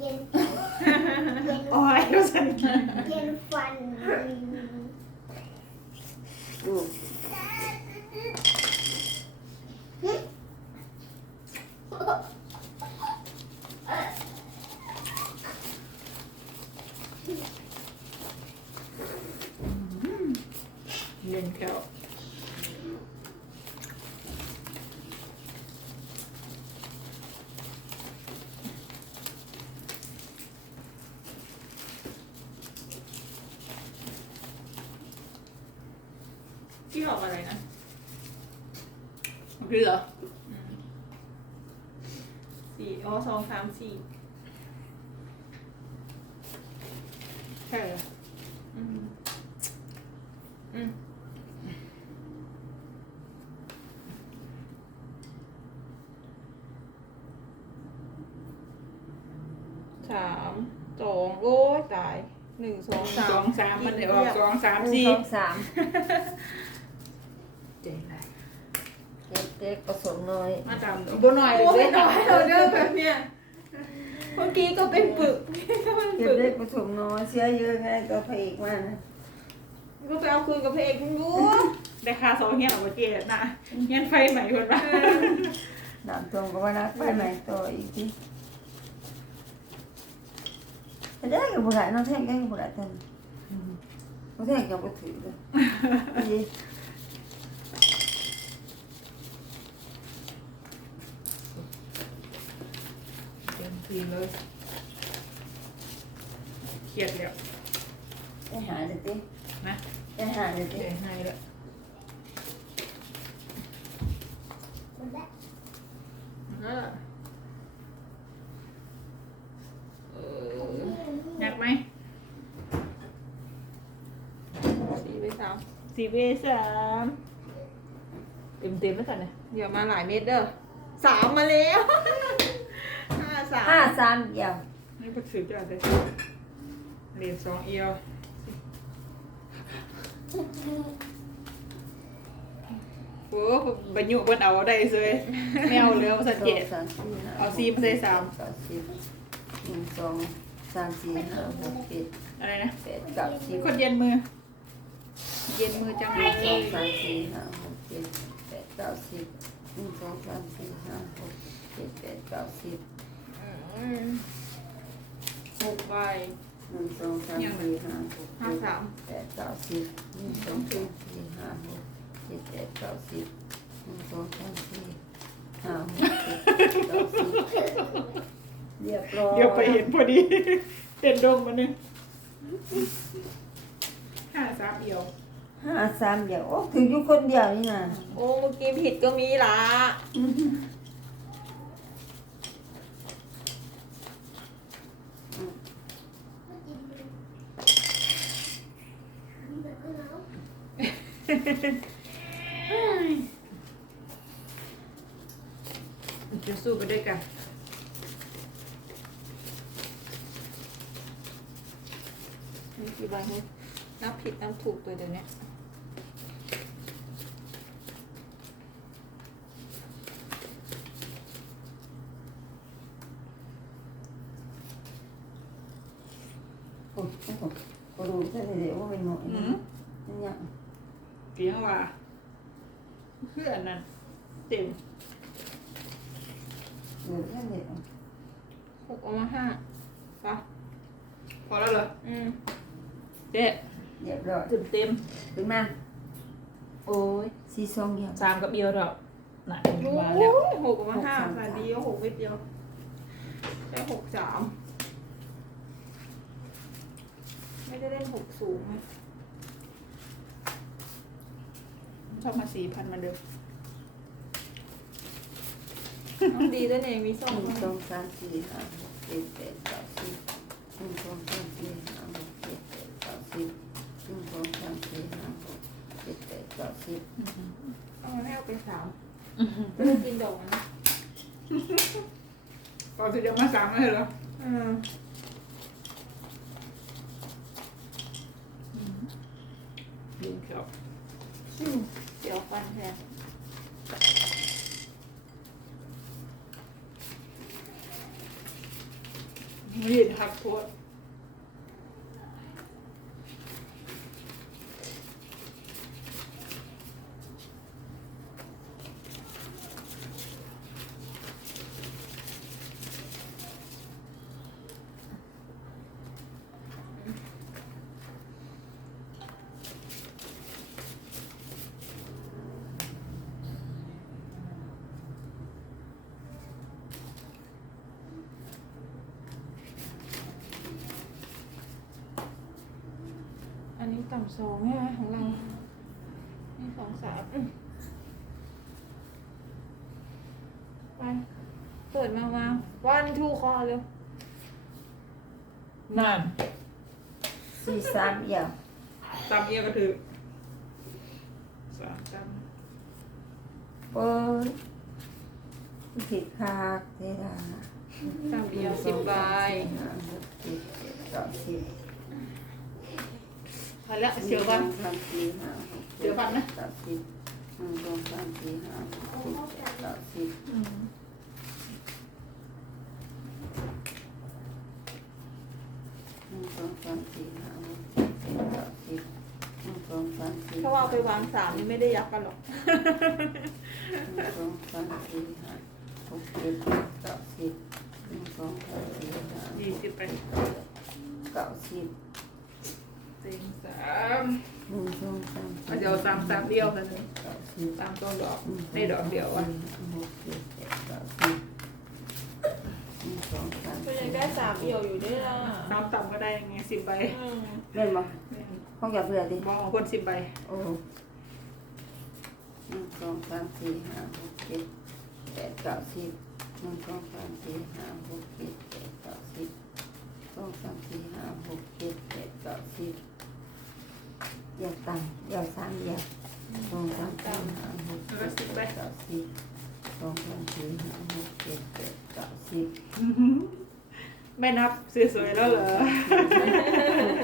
เย็นโอ้ยรู้สึกเย็นฟัน ดู ที่ออกอะไรนะคือเหรออืมสี่อ๋อสองสามสี่ใช่เหรออืมอืมสามสองโอ้ยตายหนึ่งสองสามสองสามมันเดี๋ยวออกสองสามหนึ่งสี่ สองสาม เจ๋งเลย เด็กเด็กผสมน้อยมาตามดูอีกบ่หน่อยเลยเว้ยน้อยเราเด้อแบบเนี้ยเมื่อกี้ก็เป็นปึกก็เป็นเก็บปึกเด็กผสมน้อยเสียเยอะไงก็พระเอกมานะก็ไปเอาคืนกับพระเอกมึงรู้ได้ค่าสองเหี้ยว่าเจ๊นะเงี้ยไฟใหม่คนละน้ำตรงก็ว่านักไปใหม่ต่ออีกทีแต่ได้กับบุหรี่น้องแท่งก็กับบุหรี่ท่านน้องแท่งกับบุถือเลย ดีเต็มทีเลยเครียดแล้วไปหาเด็ดดินะไปหาเด็ดดิเจ๊ให้แล้วเออเอออยากไหมสี่ไปสามสี่เวสามเต็มเต็มแล้วกันนะ เดี๋ยวมาหลายเม็ดเด้อสามมาแล้วห้า สามห้าสามเดียวนี่พักสืบจะอะไรเหรียญสองเอียวโอ้บรรยุบนเอาได้เลยไม่เอาเลยเอาสัสงอเกงตสามสี่ห้าเอาซีมาใส่สามเก้าสิบหนึ่งสองสามสี่ห้าหกเจ็ดอะไรนะแปดเก้าสิบคนเย็นมือ เย็นมือจังเลหนึ่งสองยสามสี่ห้าหกเจ็ดแปดเก้าสิบหนึ่งสองสามสี่ห้าหกเจ็ดแปดเก้าสิบ อืมหกใบหนึ่งสองสามสี่ห้าหกห้าเจ็ดสามแปดเก้าสิบหนึ่งสองสามสี่ห้าหกเจ็ดแปดเก้าสิบหนึ่งสองสามสี่ห้าหกเจ็ดแปดเก้าสิบเรียบร้อยเดี๋ยวไปเห็นพอดี เป็นดงมาหนึ่งห้าสามเอียว ห้าสามเดียวโอ้ถึงอยู่คนเดียวนี่นะโอ้เมื่อกี้ผิดก็มีละ จะสู้ไปด้วยกันมีกี่ใบเนี่ยนับผิดนับถูกตัวเดี๋ยวนี้โอ้โหก็รู้แค่เดียวว่าเป็นหมออืนี่มนั่นยังเพียงว่าเพื่อนนั้นเต็มรู้แค่เดียวหกเอามาห้าปะพอแล้วเหรออืมเด็ดเรียบร้อยเต็มเต็มถึงมาโอ้ยสี่สองเดียวสามกับเอียวดอกน่ะโอ้มาแล้วยหกเอามาห้าค่ะดีก็หกเม็ดเดียวแค่หกสามไม่ได้เล่นหกสูงไหม ชอบมาสี่พันมาเดิมน้องดีด้วยเนี่ยมีสองหนึ่งสองสามสี่ห้าหกเจ็ดแปดเก้าสิบหนึ่งสองสามสี่ห้าหกเจ็ดแปดเก้าสิบหนึ่งสองสามสี่ห้าหกเจ็ดแปดเก้าสิบเอามาให้เอาไปสามไม่ได้กินดอกนะก็จะเดี๋ยวมาสามเลยเหรออืมลืมเขียวเดี๋ ยวฟันแทนไม่เห็นหักโพด นนี้ต่ำสองใช่ไหมของเรานี่สองสามอืมไปเปิดมามาวันทูคอเร็วนั่นสี่สามเอี่ยวจำเอียก็ถือสามจเปิดผิดคากเทดาำจำเอียสิบใบห้าหกเจ็ดแปดเก้าสิบพ อแล้วเสียวกันสามสี่ห้าหกเดี๋ยวก่อนนะเก้าสิบหนึ่งสองสามสี่ห้าหกเจ็ดแปดเก้าสิบหนึ่งสองสามสี่ห้าหกเจ็ดแปดเก้าสิบหนึ่งสองสามสี่ถ้าว่าเอาไปวางสามนี่ไม่ได้ยักกันหรอก หนึ่งสองสามสี่ห้าหกเจ็ดแปดเก้าสิบหนึ่งสองสามสี่ห้ายี่สิบไปเก้าสิบ เต็งสามหนึ่งสองสามเอาเดี๋ยวสามสามเดียวกันเลยเก้าสิบสามตัวดอกได้ดอกเดียวอะหกเจ็ดแปดเก้าสิบหนึ่งสองสามก็ยังได้สามเอี่ยวอยู่ด้วยล่ะสามต่ำก็ได้ไงสิบใบอืมเล่นบ่ห้องอย่าเบื่อดิมองของคนสิบใบโอ้หนึ่งสองสามสี่ห้าหกเจ็ดแปดเก้าสิบหนึ่งสองสามสี่ห้าหกเจ็ดแปดเก้าสิบสองสามสี่ห้าหกเจ็ดแปดเก้าสิบ ย่าต่ำย่าสามย่าสองสามสี่ห้าหกเจ็ดแปดเก้าสิบสองสามสี่ห้าหกเจ็ดแปดเก้าสิบไม่นับสวยๆแล้วเหรอ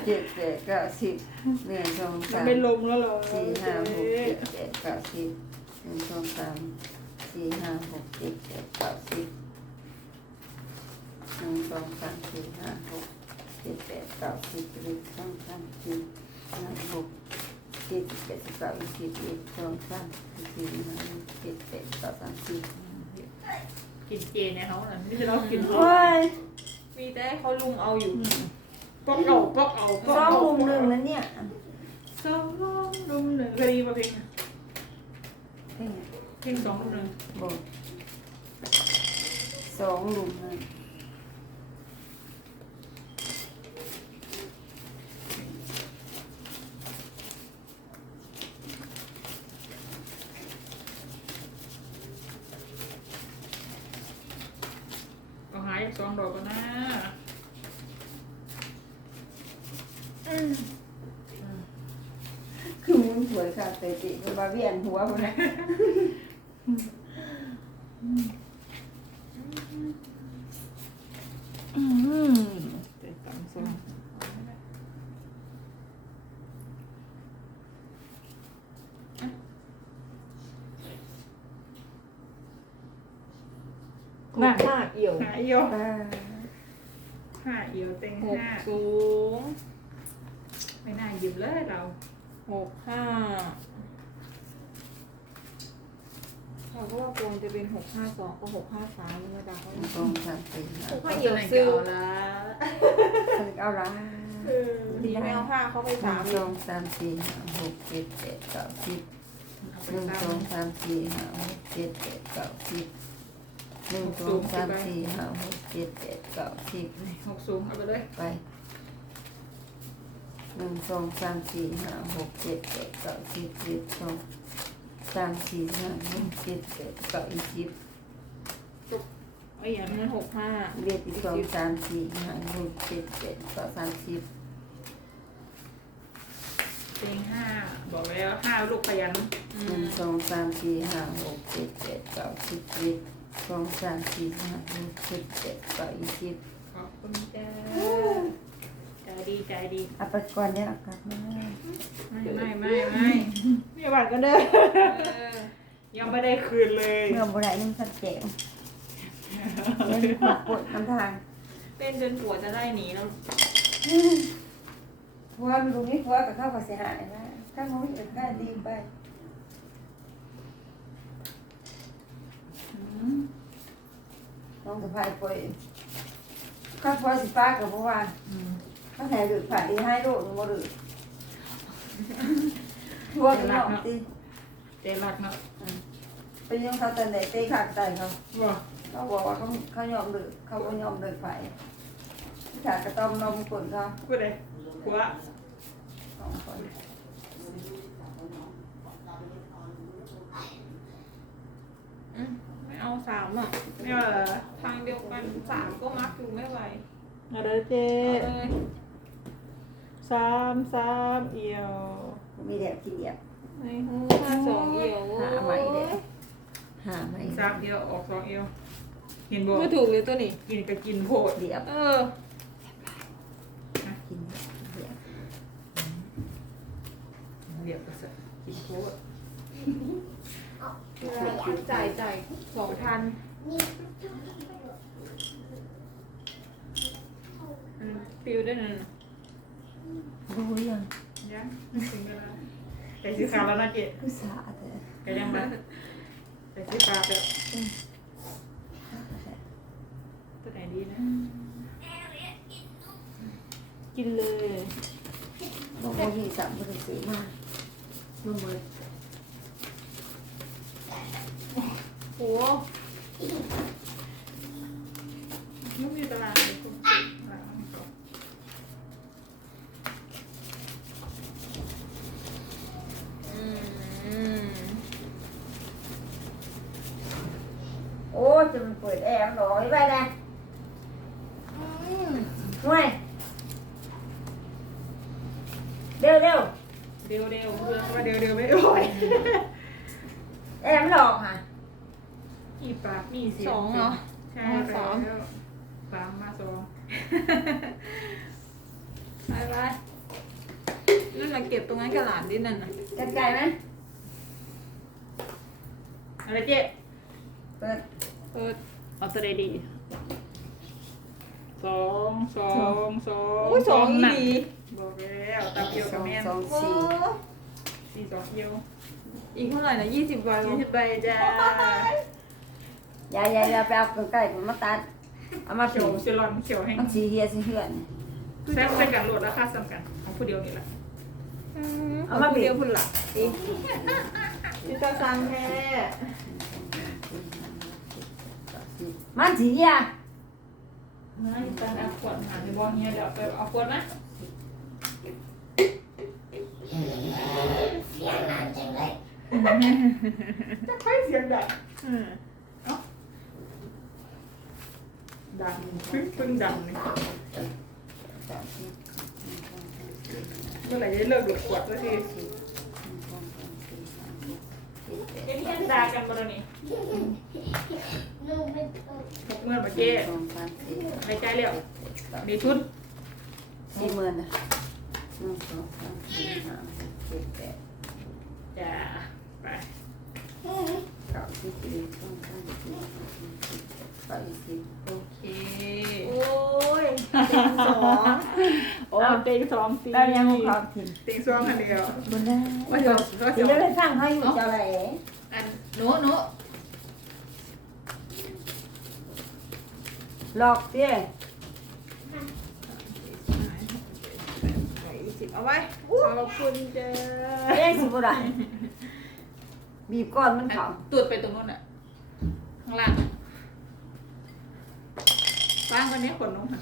เจ็ดแปดเก้าสิบหนึ่งสองสามไม่ลงแล้วเหรอสี่ห้าหกเจ็ดแปดเก้าสิบหนึ่งสองสามสี่ห้าหกเจ็ดแปดเก้าสิบหนึ่งสองสามสี่ห้าหกเจ็ดแปดเก้าสิบหนึ่งสองสามสี่ หกเจ็ดแปดสิบเก้ายี่สิบเอ็ดสองสามสี่ห้าเจ็ดแปดเก้าสามสิบกินเจนี่ยเขาน่ะไม่ใช่เรากินเขาโอ้ยมีแต่ให้เขาลุงเอาอยู่ปอกเอาปอกเอาปอกสองเอามุมหนึ่งนะเนี่ยสองลุมหนึ่งเคยดีป่ะเพลงอะเฮ้ยเพลงสองลุมหนึ่งบอกสองหลุมเลย สองดอกกันนะคือมึงสวยค่ะเตะติก็มาเวียนหัวมันนะ เจ็ดสามสอง หกห้าเอี่ยวห้าเอียวป้าห้าเอียวเต็งหกห้าสูงไม่น่าหยิบเลยเราหกห้าเราก็ว่าควรจะเป็นหกห้าสองก็หกห้าสามธรรมดาเขาสองสามสี่ห้าหกห้าเอี่ยวซื้อละเอาละเออดีไม่เอาห้าเขาไปหนึ่สางมสองสามสี่ห้าหกเจ็ดแปดเก้าสิบเอาไปหนึ่งตาสอมงสามสี่ห้าหกเจ็ดแปดเก้าสิบ หนึ่งสองสามสี่ห้าหกเจ็ดแปดเก้าสิบหกสูงเอาไปเลยไปหนึ่งสองสามสี่ห้าหกเจ็ดแปดเก้าสิบสิบสองสามสี่ห้าหกเจ็ดแปดเก้าอีกสิบไอ้อย่างอันนั้นั้นนหกห้าเรียกอีกสองสามสี่ห้าหกเจ็ดแปดเก้าสามสิบเต็งห้าบอกแล้วห้าลูกขยันหนึ่งสองสามสี่ห้าหกเจ็ดแปดเก้าสิบสิบ สองสามสี่ห้าหกเจ็ดแปดเก้ายี่สิบขอบคุณจ้าใจดีใจดี เอาไปก่อนเดี๋ยวเอากลับมาไม่ไม่ไม่ไม่มีบัตรก็เด้อเออยังไม่ได้คืนเลย เมื่อบุไรนุ่มสัดเจ๋งเงินขวดปวดน้ำทางเต้นจนผัวจะไล่หนีแล้วผัวมันรู้นี่ผัวกับเข้ากับเสียหายนะถ้าเขาไม่เป็นได้ดีไป อืมน้องสะพายป่วยข้าพ่อสิฟ้ากับเพราะว่าอืมข้าแหนหรือผ่าดีให้ลูกมันบ่หรือผัวกับน้องตีเจ๊รักเนาะไปยังเขาตอนไหนเตะขาดใจเขาว่าเขาบอกว่าเขาเขายอมหรือเขาไม่ยอมเลยไฟขากระต้อมนมกลเขาพูดเลยผัวสองคนอืมไม่ เอาสามอะไม่เอาเหรอทางเดียวกันสามก็มักอยู่ไม่ไหวเอาเด้อเจ๊เอาเลยสามสามเอียวมีเด็กกินเดียวในหูห้าสองเอียวหาใหม่เด็กหาใหม่สามเอียวออกสองเอียวเห็นบ่ไม่ถูกเลยตัวนี้ กินก็กินโพดเดียวเออกินเดียวเรียบก็สกินโพด จ่ายจ่ายสองพันอืมฟิวด้วยนั่นน่ะรู้ยังยังถึงเวลาใส่สีขาวแล้วนะเจ๊คือสาแต่ก็ยังมาใส่สีฟ้าแบบตัวไหนดีนะ กินเลยบอกว่ามีสัมผัสสีมากนุ่มเลย โอ้ไม่มีตารางเลยคุณอืมโอ้จะมันเปิดแอร์หรอไปนะห่วยเร็วเร็ว เดียวเดียวเพื่อนว่าเดียวเดียวไม่อ่อย แอร์มันหลอกค่ะ อีปากมีเสียง สองเหรอ ใช่ อ๋อสอง แล้วสามมาสอง ไปไปนั่น มาเก็บตรงนั้นกับหลานดินั่นน่ะจัดใจไหมอะไรเจ๊เปิดเปิดเอาตัวใดดีสองสองสองโอ้ยสองอีหนักหลีบอกแล้วตาเกียวสกับองแม่นสองโอ้สี่สี่สองเกียวอีกเท่าไหร่นะยี่สิบใบยี่สิบใบจ้าอย่าอย่าอย่าไปเอาใกล้ๆผมมาตัดเอามาเขีผิยววเซรอนเขียวแห้งมันสีเฮียสีเหือนแซ่บใส่กันโหลดราคาซ้ำกันของผู้เดียวนี่แหละ เอามาเดียวคุณหลักอีกนี่จะสั่งแท้มันสีเฮียไม่ตันเอาขวดหาในบอลเฮียเดี๋ยวไปเอาขวดนะจะค่อยเสียงดังอืมดังปึ้งปึ้งดังเลย เมื่อไหร่จะเลิกหลุดขวดสักทีเอ็นเอ็นดากันมาแล้วนี่หกเมื่อมาเจ๊สองสามสี่ในใจเร็วมีชุดสี่หมื่นนะหนึ่งสองสามสี่ห้าหกเจ็ดแปดจ้าไปเก้าสิบสิบเอ็ดสองสามสี่ห้าหกเจ็ดแปดเก้าสิบโอ เค โอ้ยเต็งสองโอ้เต็งสองสี่แล้วยังความถิ่นเต็งสองคันเดียวบนได้ว่าเดี๋ยวก็เดี๋จะยวไปสร้างให้อยู่เจ้าไหนอันหนูหนูหลอกเจ้ยี่สิบเอาไว้ขอบคุณเจ้เอ้ยสิบุไรบีบก้อนมันเขาตูดไปตรงนู้นอะ ข้างล่าง อันนี้ขนลงค่ะ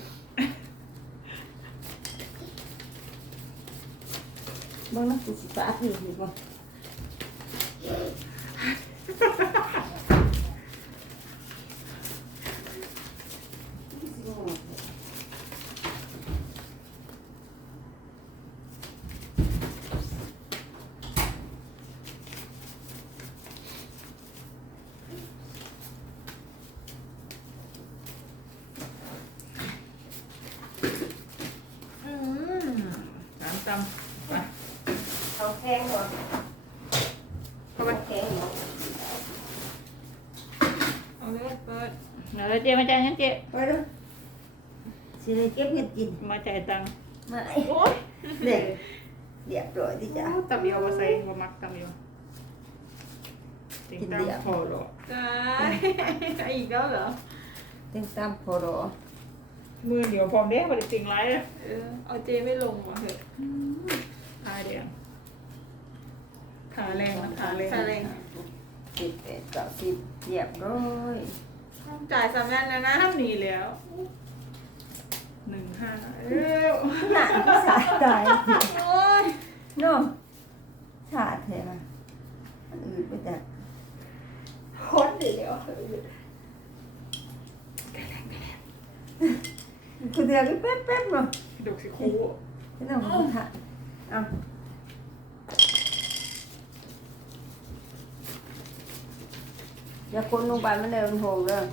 เบิ่งนะกูสิฟ้าพี่ดีกว่าม สามตำไปเขาแข็งหัวเข้าไปแข็งหัวเอาเลยเปิดเดี๋ยวเจ๊มาจ่ายยังเจ๊ไปดูสิได้เก็บเงินกิน มาจ่ายตังค์มาโอ้ยเด็กเรียบร้อยที่จะตำเดียวมาใส่มามักตำเดียวติงกินตามเดียวพอหรอตายอีกแล้วเหรอเต็มตามพอรอมือเดียวพร้อมเด้บริติงไรเลยเออเอาเจไม่ลงว่ะเหอะขาเดียวขาแรงนะขาแรงขาแรงสิบแปดเก้าสิบเรียบร้อยต้องจ่ายสามแม่นแล้วนะน้ำหนีแล้วหนึ่งห้าเออหนักสายตายโอ้ยเนาะชาดเถอะนะอันอื่นไปจากพ้นเดี๋ยว คือเดือดก็แป๊บแป๊บเนาะดกสิคูไม่ต้องพูดค่ะเอาอย่าคนลงไปมันเดินโหงเลย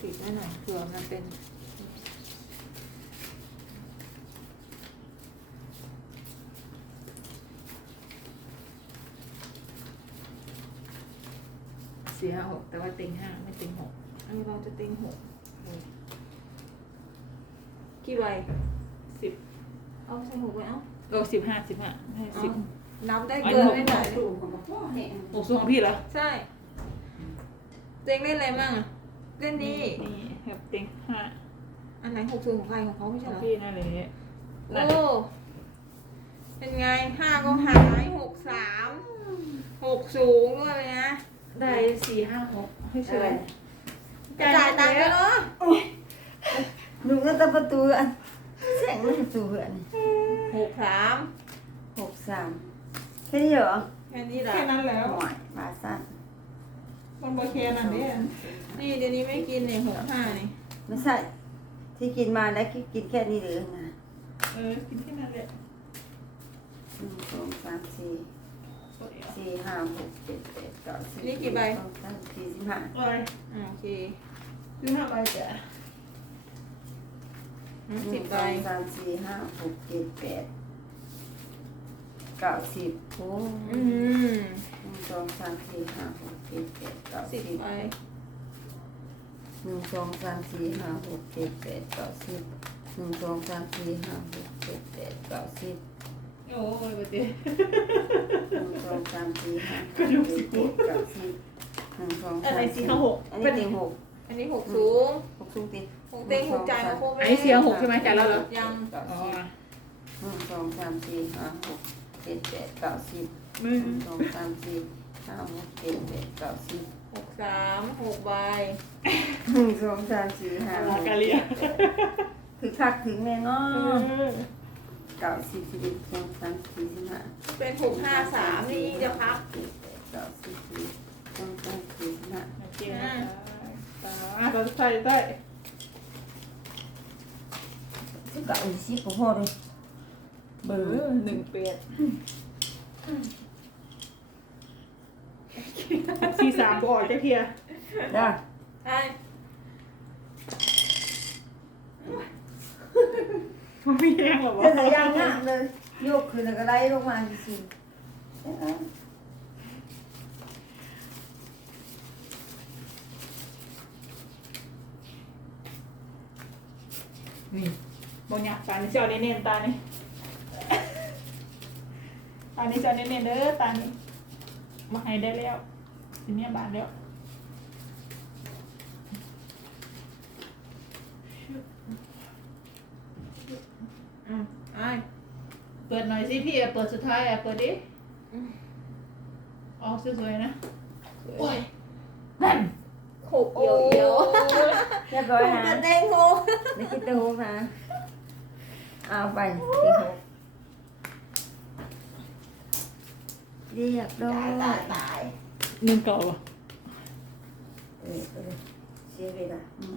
ติดไว้หน่อยเผื่อมันเป็น เสียหกแต่ว่าติงห้าไม่ติงหกอันนี้เราจะเต็งหกกี่ใบสิบเอาใส่หกไว้เอ้าเออสิบห้าสิบห้าให้เอาสิบนับได้เกินไม่ได้ถูกของพ่อเนี่ยหกสูงของพี่เหรอใช่เต็งเล่นอะไรมั่งอะเล่นนี้นี่ครับติงห้าอันไหนหกสูงของใครของเขาไม่ขใช่องเหรอพี่นั่นเลยโอ้เป็นไงห้าก็หายหกสามหกสูงด้วยนะ ได้สี่ห้าหกให้สอะวไรยกระจายตังค์ไปเนาะลุงก็ตะประตูอันแสงมันประตูเหือนหกสามหกสามแค่นี้เหรอแค่นี้แหละแค่นั้นแล้วหน่อยมาสั้นมันบอแค่นั้นเด้นี่เดี๋ยวนี้ไม่กินเนี่ยหกห้านี่ไม่ใช่ที่กินมาแล้วกินแค่นี้หรือไงเออกินแค่นั้นแหละหนึ่งสองสามสี่ สี่ห้าหกเจ็ดแปดเก้าสิบนี่กี่ใบสองสามสี่สิบห้าเลยอ่าโอเคซื้อห้าใบจ้ะอืมหสินึ่บงใบสองสามสี่ห้าหกเจ็ดแปดเก้าสิบโอ้อืมหนึ่งสองสามสี่ห้าหกเจ็ดแปดเก้าสิสิบบใบหนึ่งสองสามสี่ห้าหกเจ็ดแปดเก้าสิบหนึ่งสองสามสี่ห้าหกเจ็ดแปดเก้าสิบ โอ้ยปฏิหนึ่งสองสามสี่ห้าหกเจ็ดแปดเก้าสิบหนึ่งสองอะไรสามสี่สี่ห้าหกอันนี้เต็งหกอันนี้หกสูงหกสูงติหกเต็งหกจ่ายมาโครบอันนี้เสียหกใช่ไหมจ่ายแล้วเหรอยังเก้าอ๋อสิบหนึ่งสองสามสี่ห้าหกเจ็ดแปดเก้าสิบมือหนึ่งสองสามสี่ห้าหกเจ็ดแปดเก้าสิบหกสามหกใบหนึ่งสองสามสี่ห้าหลากกาเลียคือคักถึงแม่ง้อเออ เก้าสิบสิบเอ็ดสองสามสี่ห้าเป็นหกห้าสามนี่จะพักเจ็ดแปดเก้าสิบสิบสองสามสี่ห้าโอเคนะตาเราใส่ได้สิบเก้าสิบพอเลยเบอร์หนึ่งเปียดสี่สามบออกจะเทียได้ ไอ้ มันไม่แย่งหรอวะเธอยังงะเลยยกขึ้นแล้วก็ไล่ลงมาสิเออนี่บางอย่างตานี่เจ้าเน้นๆตานี่ตานี่เจ้าเน้นๆเด้อตานี่มาให้ได้แล้วทีนี้บานแล้ว อืมไอ้เปิดหน่อยสิพี่เปิดสุดท้ายอะเปิดดิออกสวยๆนะโอ้ยนั่นหกเอียวเอียวเรียบร้อยกนะระเด้งหกนี่คิดตัวหกนะเอาไปที่หกเรียบร้อยหนึ่งเก่าอะเออเออเสียเวลาอืม